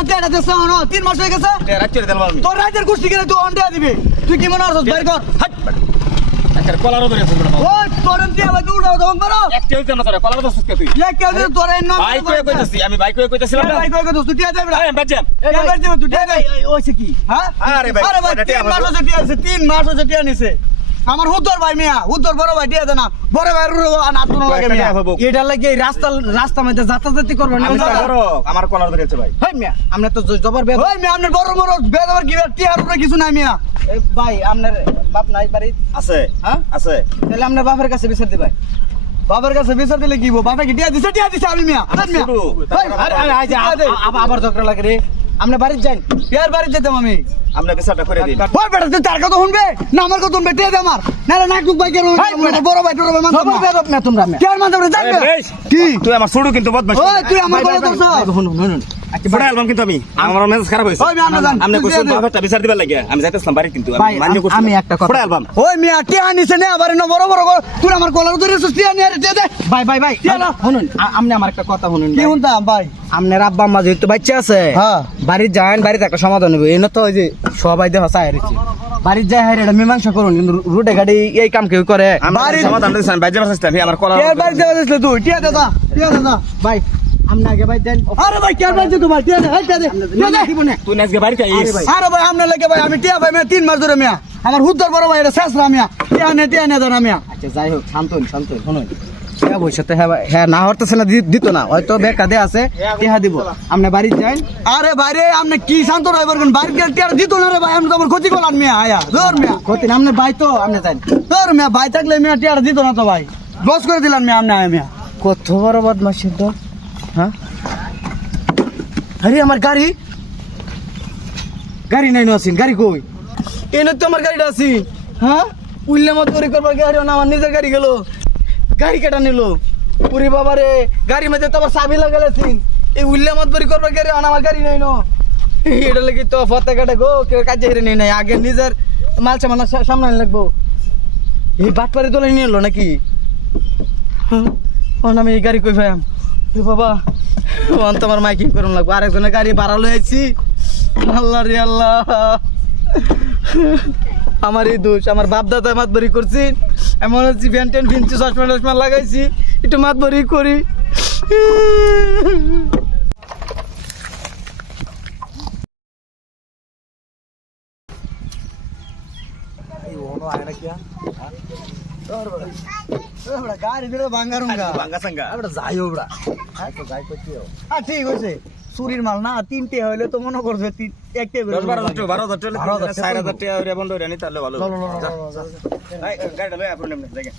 আমার হনো তিন মাস হয়ে গেছে। রাত চলে দিলাম আমি তোর রাজ্যের গোষ্ঠী গেলে তুই অন্ডা দিবি। তুই কি মনে করছিস? বের কর। কলারও ধরে আছে ওই তোর টিয়া ভাই উড়াও তখন করো একটা হইতে না তোরা কলারও ধরছিস তুই? এক কেউ দিলে তোর এই নাম ভাই কই কইতাছি আমি ভাই কই কইতাছিলাম না। ভাই কই কই তুই টিয়া দেবি এই বাচ্চা এই ভাই তুই টিয়া দেবি। ওইছে কি? হ্যাঁ? আরে ভাই, আরে ভাই তিন মাস। হচ্ছে টিয়া আছে তিন মাস হচ্ছে টিয়া নিছে। আমার হুদ্দর ভাই মিয়া হুদ্দর বড় ভাই টিয়া দে না বড় ভাই রুরো নাতুন লাগে মিয়া। এটা লাগে এই রাস্তা রাস্তা মধ্যে যাতায়াতি তো বড় আমার কলার ধরে আছে ভাই। ভাই মিয়া আমরা তো জবর বেদ ওই মিয়া আপনার বড় কি টিয়ার উপরে কিছু নাই মিয়া। ভাই আপনার বাপ নাই বাড়ি? আছে হ্যাঁ? আছে। তাহলে আপনার বাপের কাছে বিচার দিবাই বাবার কাছে বিচার দিলে কি বাবা কি টিয়া দিছে? টিয়া দিছে আমি মিয়া। দেন আবার ঝগড়া লাগে রে। আমরা বাড়িতে যাই বাড়ি যেতাম আমি। আমরা বিচারটা করে দিন। ওই বেটা তুই তার কথা শুনবে? না আমার কথা শুনবে টিয়া আমার। না না নাক ভাই কেন বড় তোর না। তোমরা না জানবে? কি? তুই আমার কিন্তু বদমাশ ওই তুই আমার কথা ভাই, তো ভাই, ভাই, শুনুন শুনুন। বড় অ্যালবাম কিন্তু আমি। আমার মেজাজ খারাপ হয়েছে। ওই মিয়া জান আপনি তুই কোশ্চেন দিয়ে দে। বাবাটা বিচার দিবার লাগে আমি যাইতেছিলাম বাড়ি কিন্তু ভাই, মান্য করছি আমি একটা কথা- বড় অ্যালবাম। ওই মিয়া টিয়া নিছে নে আবার না বড় বড় করে- তুই আমার কলার ধরে টিয়া নিয়ে টিয়া দে। ভাই ভাই? শুনুন আপনি আমার একটা কথা শুনুন কি ভাই। শুনতাম ভাই? আপনার আব্বা আম্মা যেহেতু বাচ্চা আছে হ্যাঁ। বাড়ির যান বাড়িতে একটা সমাধান হবে এনে তো ওই যে সবাই দেহ চাই হারিয়েছি বাড়ির যাই হারি এটা মীমাংসা করুন কিন্তু রুটে গাড়ি এই কাম কেউ করে। আমি বাড়ি- সমাধান দিয়েছি আমি বাইরে যাবার আমি আমার টিয়ার বাড়ি দেওয়া দিছিল তুই টিয়া দে দা টিয়া দে দা। ভাই আগে ভাই দেন আরে ভাই টিয়ার বাড়ি দে তো ভাই? টিয়া দে এই টিয়া দে টিয়া দে। দিব না। তুই আজকে বাড়ি খাইস আরে ভাই। আরে লাগে ভাই আমি টিয়া ভাই মিয়া তিন মাস ধরে মিয়া। আমার হুদ্দর বড় ভাই এটা শেষ রা মিয়া। টিয়া নে টিয়া নে দানা মিয়া। আচ্ছা যাই হোক শান্ত শান্ত শুনুন। হ্যাঁ ভবিষ্যতে হ্যাঁ হ্যাঁ না হরতেছে না দিত না। হয়তো বেকা দে আছে, টিহা দিব। আপনি বাড়িতে যাই। আরে ভাই আপনি কি শান্ত রইবার কোন বাড়ি টিয়া টিয়া দিত না রে ভাই আমি তো আমার ক্ষতি করলাম মিয়া, আয়া, ধর মিয়া। ক্ষতি না আপনার ভাই তো আপনি যাই। ধর মিয়া, ভাই থাকলে মিয়া টিয়া দিত না তো ভাই। লস করে দিলাম মিয়া আপনি আয়া মিয়া। কত বড় বদমাসের তো। হ্যাঁ? আরে, আমার গাড়ি? গাড়ি নাই নসিন গাড়ি কই? এনে তো আমার গাড়িটা আছি হ্যাঁ? উল্লে মত করে করবার গাড়ি না, আমার নিজের গাড়ি গেল। গাড়ি কেটা নিল। পুরি বাবা রে গাড়ি মধ্যে তো আবার চাবি লাগালেছিন এই উল্লে মত করে করবার গাড়ি আমার গাড়ি নাই ন এটা লাগি তো ফতে কাটে গো, কেউ কাজে হেরে নেই নাই। আগে নিজের মাল সামান সামনে লাগবো। এই বাটপারি তোলে নিয়ে এলো নাকি? হ্যাঁ ওর নামে এই গাড়ি কই ভাই এ বাবা ওন তো আমার মাইকিং করুন লাগবো। আরেকজনের গাড়ি লই আইছি। আল্লাহ রে আল্লাহ। আমার এই দোষ, আমার বাপ মাতবরি করছি। এমন হচ্ছে ভ্যান্টেন ফিনছি, চশমা টশমা লাগাইছি, একটু মাতবরি করি। গাড়ি দিলে ভাঙ্গারুঙ্গা ভাঙ্গা সাঙ্গা যাই ওবড়া যাই করতে হ্যাঁ ঠিক আছে। চুরির মাল না তিনটে হইলে তো মনে করছে একটা করে বারো হাজার টাকা বারো হাজার টাকা বারো হাজার চার হাজার টাকা বন্ধ হয়ে নি তাহলে ভালো গাড়িটা লই আপনার জায়গা